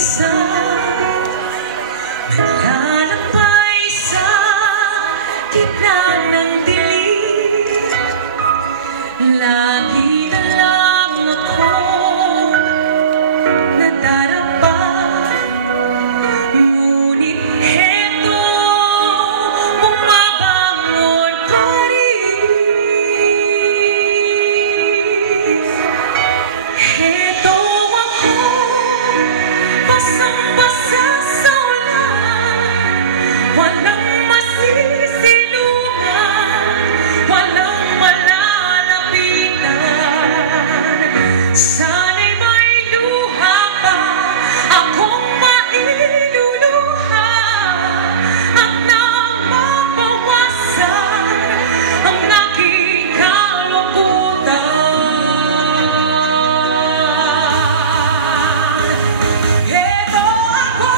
mag-isa, naglalakbay sa gitna ng dilim. Lagi na lang ako nadarapa, ngunit heto bumabangon pa rin. Heto ako, basang-basa sa ulan, walang masisilungan, walang malalapitan. Sana'y may luha pa akong mailuluha, at nang mabawasan ang aking kalungkutan. Heto ako,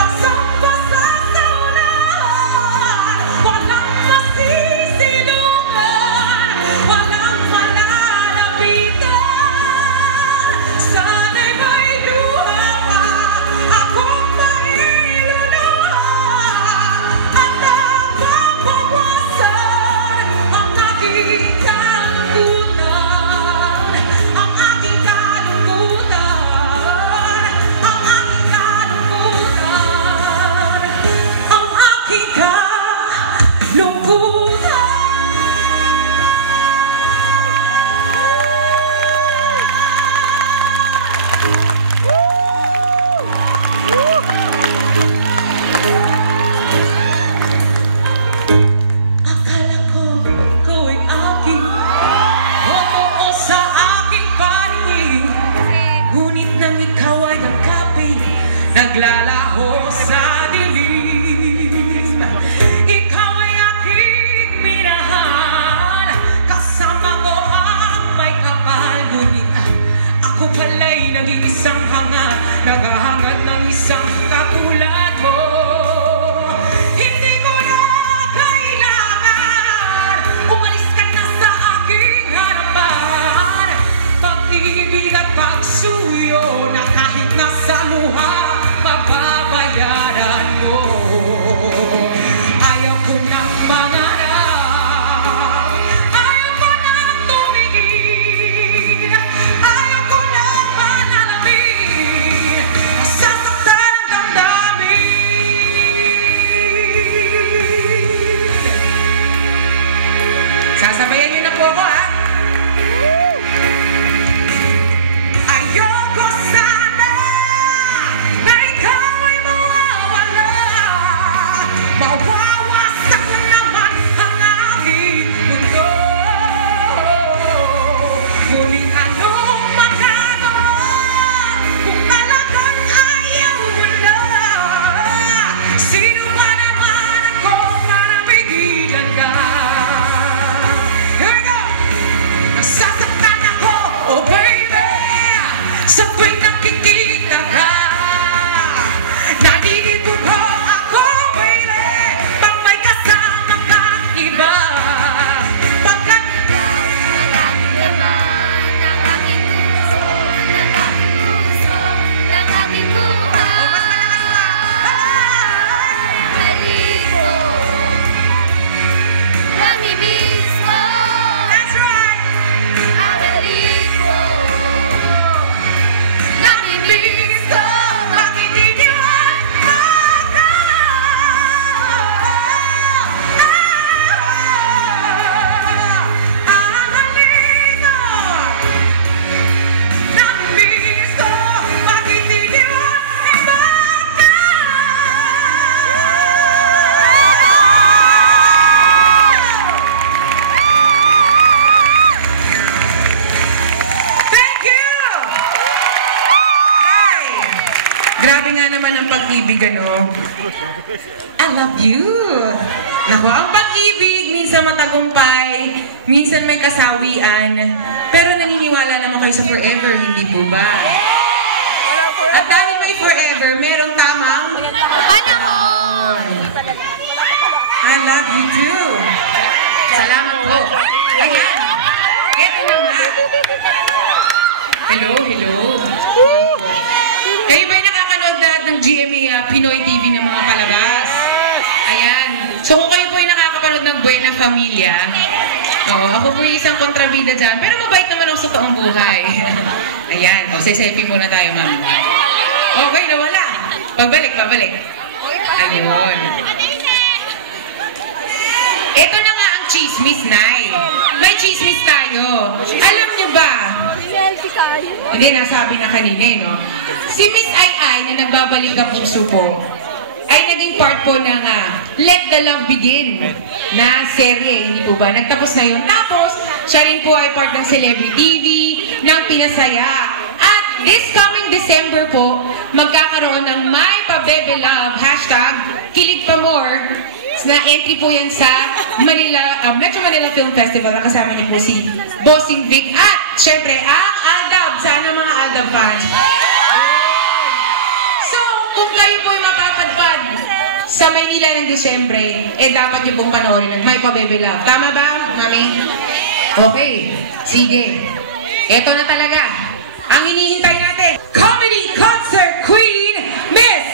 basang-basa sa ulan, walang masisilungan, walang malalapitan. Sana'y may luha pa akong mailuluha, at nang mabawasan ang aking kalungkutan, ang aking kalungkutan, ang aking kalungkutan, ang aking kalungkutan. Akala ko ikaw ay aking totoo sa aking panig, ngunit nang ikaw ay nagkapit, naglalaho sa dilim. Ikaw ay aking minahal, kasama mo ang may kapal, ngunit ako pala'y naging isang hanga, naghahangad ng isang katulad mo. Hindi ko na kailangan, umalis ka na sa aking harapan. Pag-ibig at pagsuyo na kahit nasa luha, mababayaran mo. Ayaw ko nang mangarap, ayaw ko nang tumingin, ayaw ko nang manalamin, nasasaktan ang damdamin. Sasabayan niyo na po ako, ha? Ayoko sana na ikaw ay mawawala, mawawasak na naman ang aking mundo. Ngunit anong magagawa kung talagang ayaw mo na? Sino ba naman ako para pigilan ka? Here we go! Nasasaktan ako, oh baby, sa tuwing nakikita ka. Nalilito ko ako, baby, pag may kasama kang iba. Pagkat oh, mas malakas pa. That's right. Namimiss ko, bakit iniwan mo ako? Ang halina. Namimiss ko, bakit iniwan mo ako? Thank you! Hi! Grabe nga naman ang pag-ibig, ano? I love you! Naku, ang pag-ibig, minsan matagumpay, minsan may kasawian, pero naniniwala naman kayo sa forever, hindi po ba? At dahil may forever, merong tamang panahon. I love you too! Salamat po! Ayan! Eto na nga! Hello, hello! TV ng mga palabas. Ayan. So kung kayo po ay nakakapanood ng Buena Familia, ako po yung isang kontrabida dyan, pero mabait naman ako sa toong buhay. Ayan. O, selfie muna tayo, ma'am. Okay, nawala. Pabalik. Ayun. Ito na nga ang chismis, Nay. May chismis tayo. Alam niyo ba? Hindi, nasabi na kanina, no? Si Miss Ai na nagbabalik ka puso po, ay naging part po ng Let the Love Begin na serye, hindi po ba? Nagtapos na yun. Tapos, siya rin po ay part ng Celebrity TV, ng Pinasaya. At this coming December po, magkakaroon ng My Pabebe Love, #KiligPaMore, na entry po yan sa Metro Manila Film Festival. Nakasama niyo po si Bossing Vic at syempre ang Aldab. Sana mga Aldab fans. So, kung kayo po yung mapapadpad sa Maynila ng Disyembre, dapat niyo pong panoorin ng My Pabebe Love. Tama ba, Mami? Okay. Sige. Ito na talaga ang hinihintay natin. Comedy Concert Queen, Miss